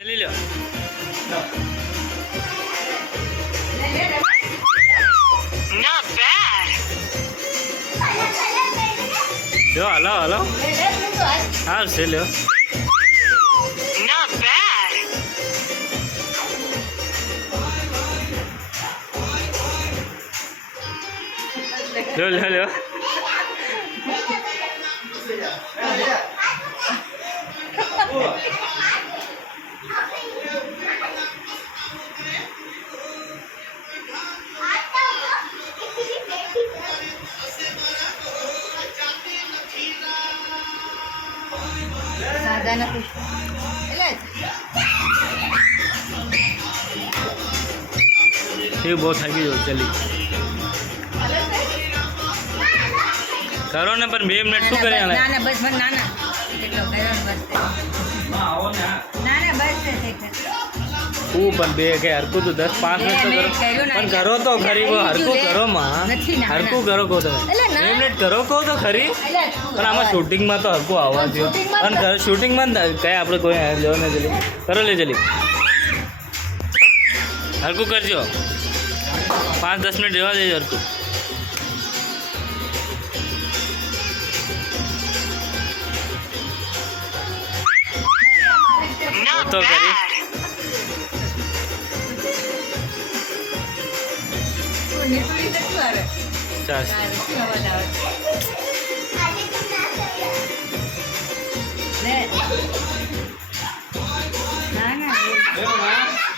લઈ લો Not bad. લ્યો હાલો હાલો હા છે લ્યો Not bad. લ્યો લ્યો લ્યો સાદાના પુષ્પ એ બહુ થાકી ગયો ચલી કરો ને પણ 2 મિનિટ શું કરે ના ના બસ બસ ના ના કેટલો ગયો બસ ના ના બસ હું પણ બે કે હરકું તો 10-5 મિનિટ તો કરો પણ કરો તો ખરી વો હરકું કરો માં હરકું કરો કહો તો 2 મિનિટ કરો કહો તો ખરી પણ આમાં શૂટિંગમાં તો હરકું આવવા દો પણ શૂટિંગમાં કઈ આપણે કોઈ લેવો ને જલ્દી કરો લે જલ્દી હરકું કરજો 5-10 મિનિટ રહેવા દેજો હરકું Not તો કરી bad. નીકળી કેટલું આવે ચાલ શું અવાજ આવે લે ના ના